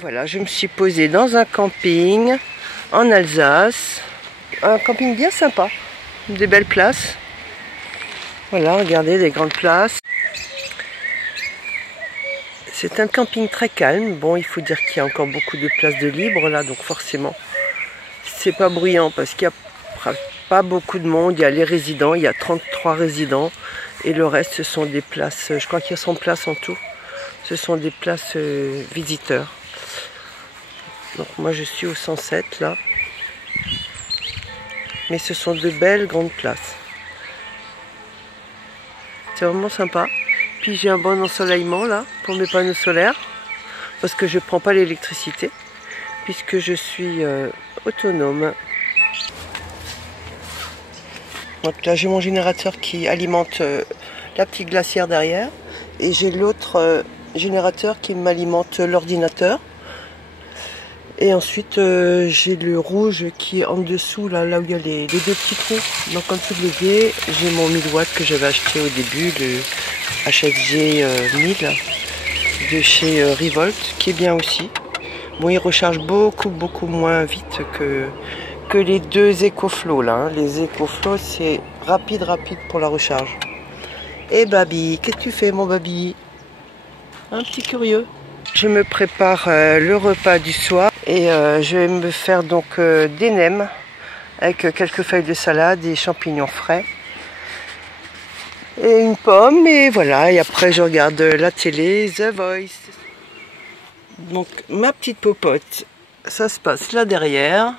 Voilà, je me suis posée dans un camping en Alsace. Un camping bien sympa, des belles places. Voilà, regardez, des grandes places. C'est un camping très calme. Bon, il faut dire qu'il y a encore beaucoup de places de libre là, donc forcément, c'est pas bruyant parce qu'il n'y a pas beaucoup de monde. Il y a les résidents, il y a 33 résidents et le reste, ce sont des places, je crois qu'il y a 100 places en tout. Ce sont des places visiteurs. Donc moi, je suis au 107 là. Mais ce sont de belles grandes places. C'est vraiment sympa. Puis j'ai un bon ensoleillement là pour mes panneaux solaires parce que je ne prends pas l'électricité puisque je suis autonome. Donc là j'ai mon générateur qui alimente la petite glacière derrière et j'ai l'autre générateur qui m'alimente l'ordinateur. Et ensuite j'ai le rouge qui est en dessous là où il y a les deux petits trous. Donc en dessous de l'évier, j'ai mon 1000 watts que j'avais acheté au début, le HFG 1000 de chez Revolt, qui est bien aussi. Bon, il recharge beaucoup moins vite que les deux EcoFlow là. Hein. Les EcoFlow c'est rapide pour la recharge. Et Babi, qu'est-ce que tu fais mon Babi? Un petit curieux. Je me prépare le repas du soir et je vais me faire donc des nems avec quelques feuilles de salade et champignons frais et une pomme et voilà, et après je regarde la télé, The Voice. Donc ma petite popote, ça se passe là derrière.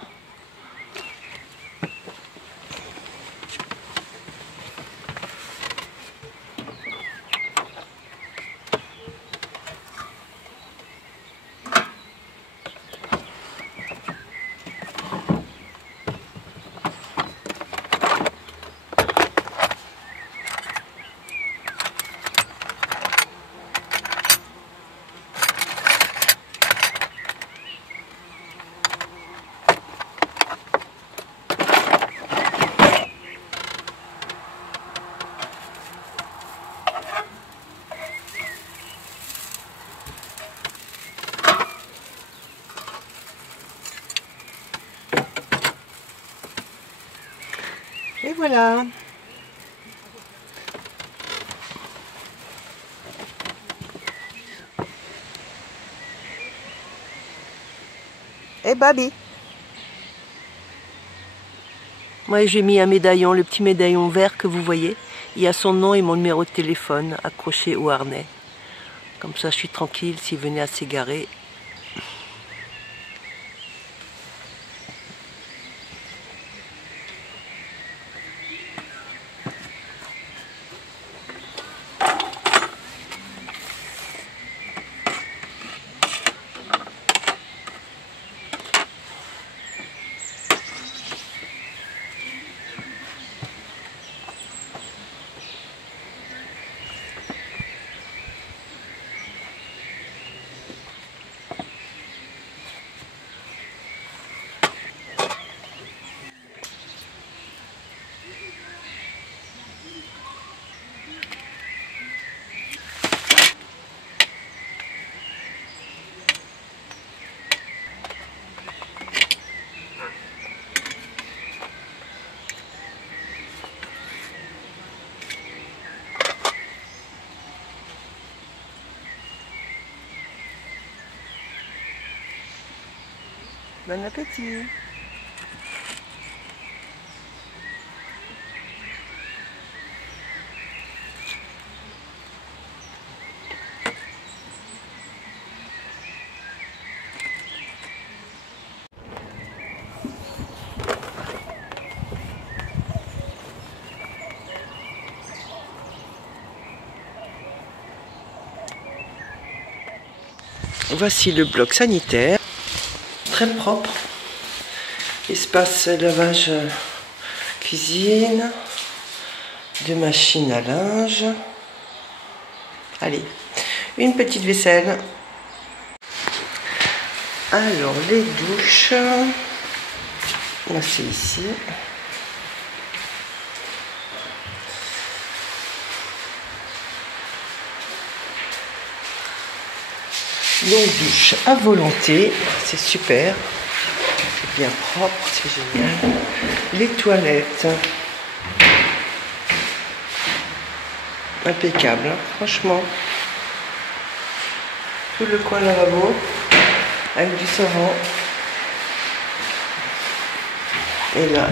Et voilà. Et Babi. Moi j'ai mis un médaillon, le petit médaillon vert que vous voyez. Il y a son nom et mon numéro de téléphone accroché au harnais. Comme ça je suis tranquille s'il venait à s'égarer. Bon appétit. Voici le bloc sanitaire, très propre, espace lavage cuisine, de machines à linge, allez, une petite vaisselle. Alors les douches, là c'est ici. Donc douche à volonté, c'est super, c'est bien propre, c'est génial. Les toilettes, impeccable, hein, franchement. Tout le coin lavabo avec du savon. Et là,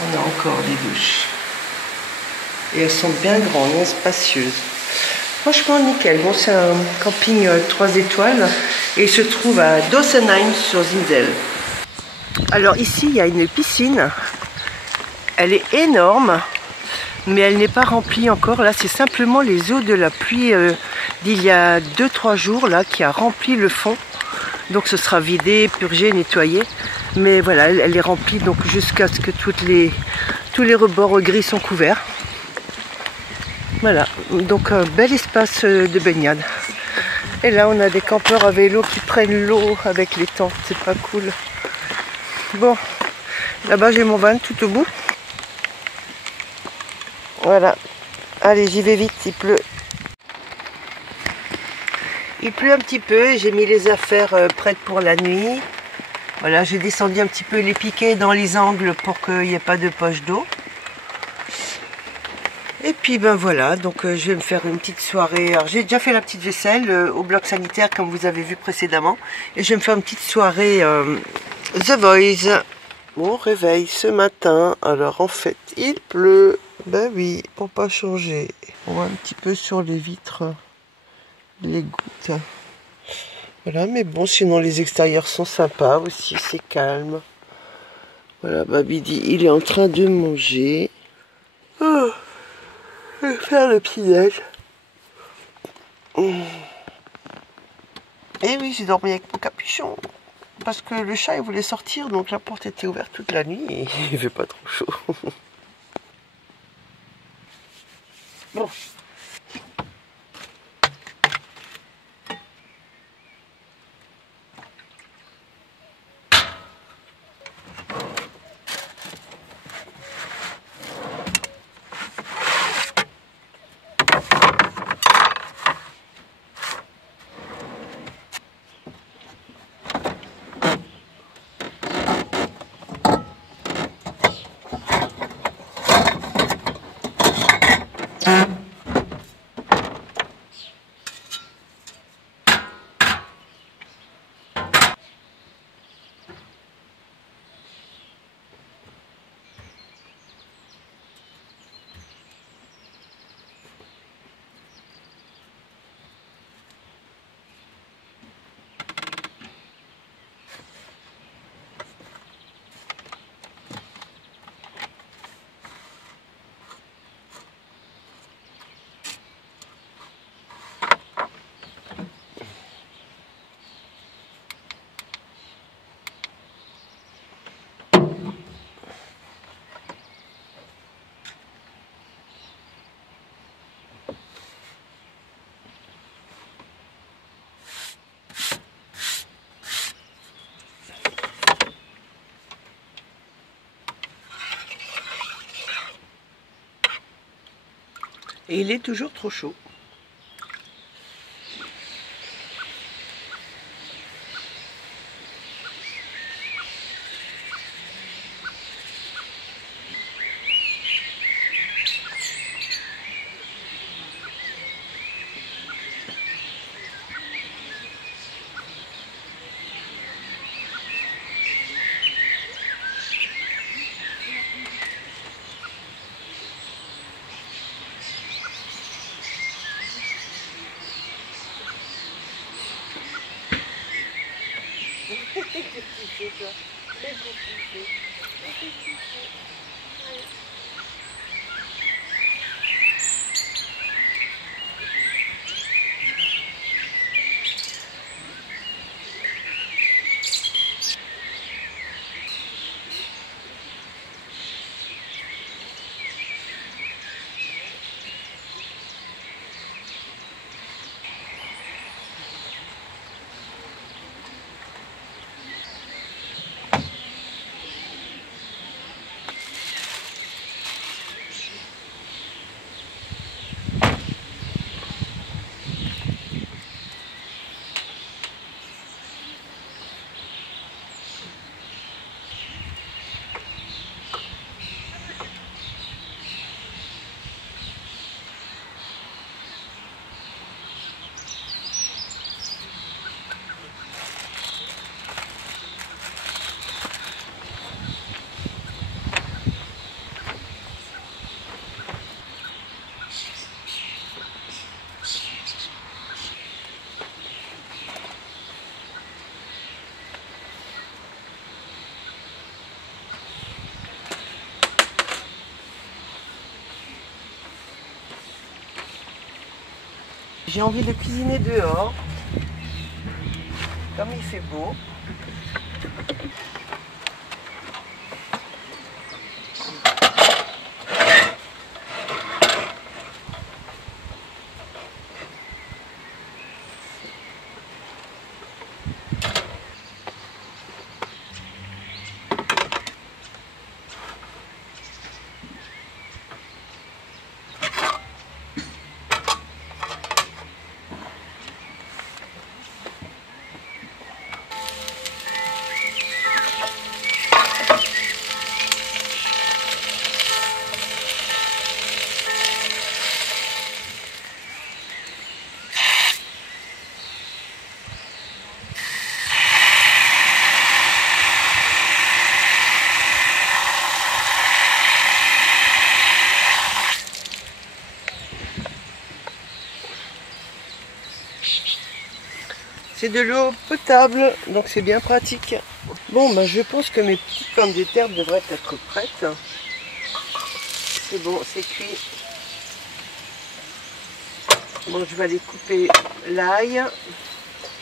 on a encore des douches. Et elles sont bien grandes, bien spacieuses. Franchement nickel. Bon, c'est un camping 3 étoiles et il se trouve à Dossenheim sur Zinzell. Alors ici il y a une piscine. Elle est énorme, mais elle n'est pas remplie encore. Là c'est simplement les eaux de la pluie d'il y a 2-3 jours là qui a rempli le fond. Donc ce sera vidé, purgé, nettoyé. Mais voilà, elle est remplie donc jusqu'à ce que tous les rebords gris sont couverts. Voilà, donc un bel espace de baignade. Et là on a des campeurs à vélo qui prennent l'eau avec les tentes, c'est pas cool. Bon, là-bas j'ai mon van tout au bout. Voilà, allez j'y vais vite, il pleut. Il pleut un petit peu, j'ai mis les affaires prêtes pour la nuit. Voilà, j'ai descendu un petit peu les piquets dans les angles pour qu'il n'y ait pas de poche d'eau. Et puis ben voilà, donc je vais me faire une petite soirée. Alors j'ai déjà fait la petite vaisselle au bloc sanitaire comme vous avez vu précédemment. Et je vais me faire une petite soirée The Voice. Bon réveil ce matin. Alors en fait il pleut. Ben oui, pour pas changer. On voit un petit peu sur les vitres les gouttes. Voilà, mais bon sinon les extérieurs sont sympas aussi, c'est calme. Voilà, Babidi il est en train de manger. Oh. Je vais faire le petit-déj. Et oui, j'ai dormi avec mon capuchon. Parce que le chat, il voulait sortir, donc la porte était ouverte toute la nuit et il fait pas trop chaud. Bon. Et il est toujours trop chaud. J'ai envie de cuisiner dehors, comme il fait beau. C'est de l'eau potable, donc c'est bien pratique. Bon, ben, je pense que mes petites pommes de terre devraient être prêtes. C'est bon, c'est cuit. Bon, je vais aller couper l'ail,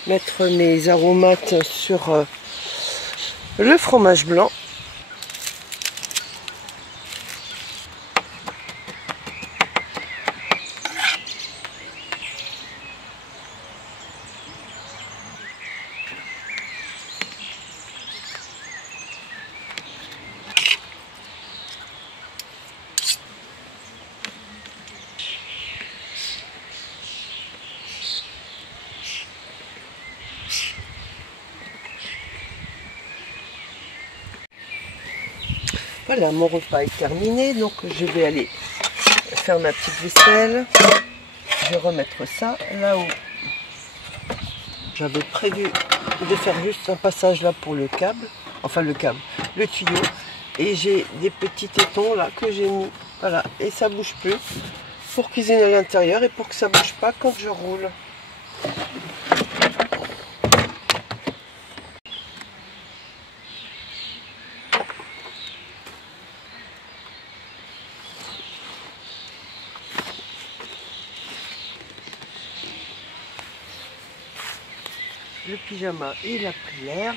mettre mes aromates sur le fromage blanc. Voilà, mon repas est terminé, donc je vais aller faire ma petite vaisselle. Je vais remettre ça là-haut. J'avais prévu de faire juste un passage là pour le câble, enfin le tuyau. Et j'ai des petits tétons là que j'ai mis, voilà, et ça bouge plus pour cuisiner à l'intérieur et pour que ça bouge pas quand je roule. Le pyjama, il a pris l'air.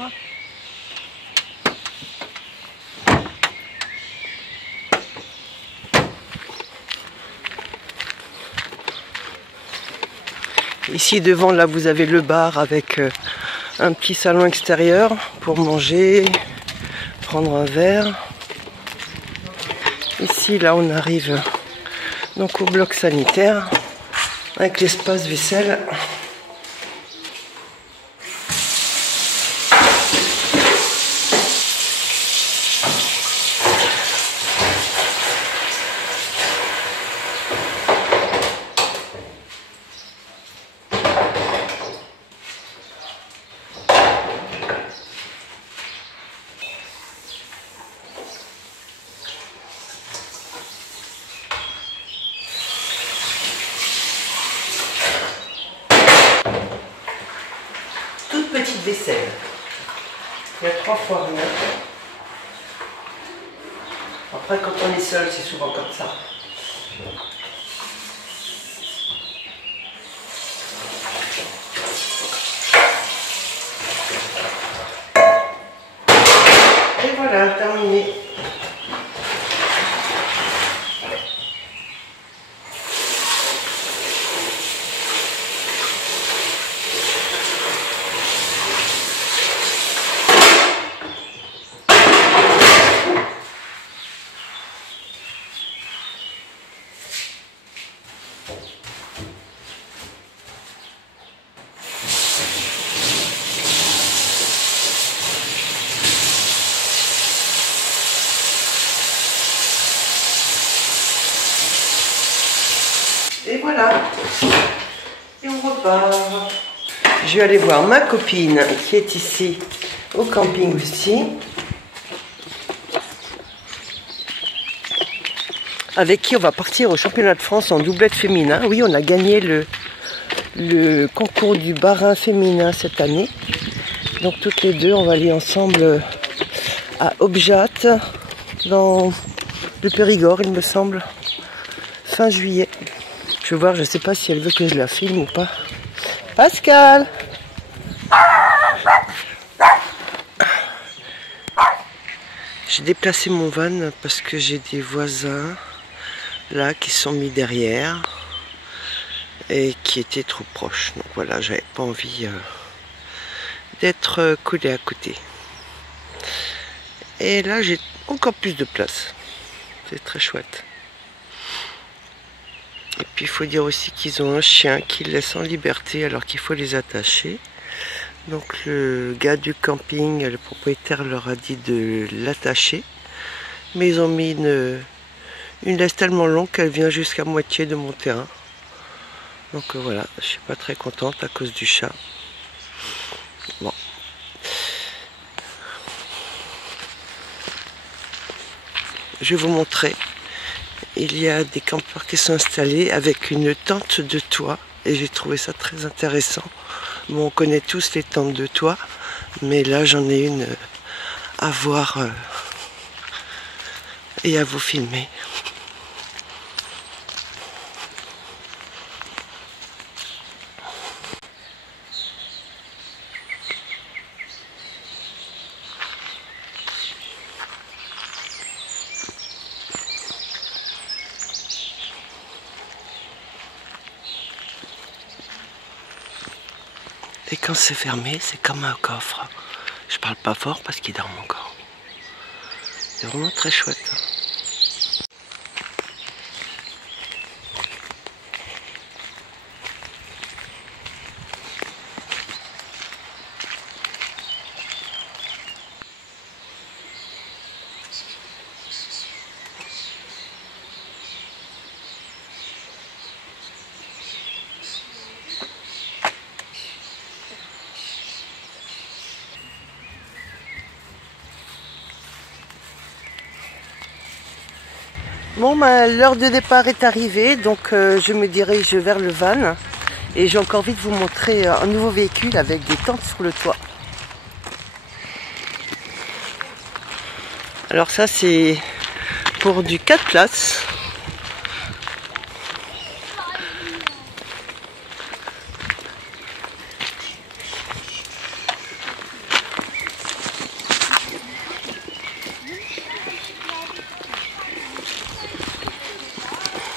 Ici devant, là, vous avez le bar avec un petit salon extérieur pour manger, prendre un verre. Ici, là, on arrive donc au bloc sanitaire avec l'espace vaisselle. Petite vaisselle. Il y a 3 fois rien. Après, quand on est seul, c'est souvent comme ça. Et voilà, terminé. Et voilà, et on repart. Je vais aller voir ma copine qui est ici au camping aussi, avec qui on va partir au championnat de France en doublette féminin. Oui, on a gagné le concours du barin féminin cette année. Donc toutes les deux, on va aller ensemble à Objat, dans le Périgord, il me semble, fin juillet. Je vais voir, je sais pas si elle veut que je la filme ou pas. Pascal! J'ai déplacé mon van parce que j'ai des voisins là qui sont mis derrière et qui étaient trop proches. Donc voilà, j'avais pas envie d'être collé à côté. Et là, j'ai encore plus de place. C'est très chouette. Et puis, il faut dire aussi qu'ils ont un chien qu'ils laissent en liberté alors qu'il faut les attacher. Donc, le gars du camping, le propriétaire leur a dit de l'attacher. Mais ils ont mis une laisse tellement longue qu'elle vient jusqu'à moitié de mon terrain. Donc voilà, je suis pas très contente à cause du chat. Bon. Je vais vous montrer. Il y a des campeurs qui sont installés avec une tente de toit. Et j'ai trouvé ça très intéressant. Bon, on connaît tous les tentes de toit. Mais là, j'en ai une à voir et à vous filmer. Et quand c'est fermé, c'est comme un coffre. Je parle pas fort parce qu'il dort encore. C'est vraiment très chouette. Bon, l'heure de départ est arrivée, donc je me dirige vers le van. Et j'ai encore envie de vous montrer un nouveau véhicule avec des tentes sur le toit. Alors ça, c'est pour du 4 places.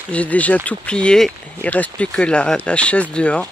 J'ai déjà tout plié, il reste plus que la chaise dehors.